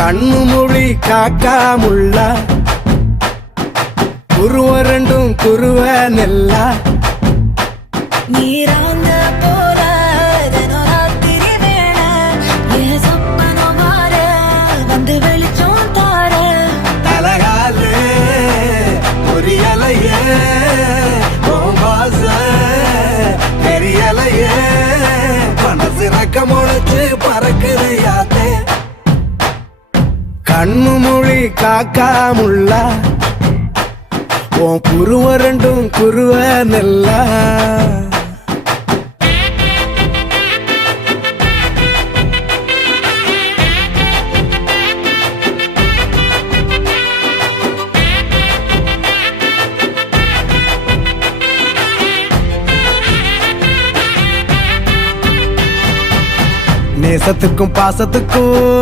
கண்ணு மொழி காக்காமுள்ள குருவ ரெண்டும் குருவ நெல்லா நீராங்க போல ராத்திரி வேண என் சொப்பனம் மாற வந்து வெளிச்சம் தார தலகாலே பொரியலையே வாச பெரியலையே மனசு ரக்க முளைச்சு பறக்குது யாத்தே கண்ணு மொழி காக்காமுள்ள உன் குருவ ரெண்டும் குருவ நெல்லா நேசத்துக்கும் பாசத்துக்கும்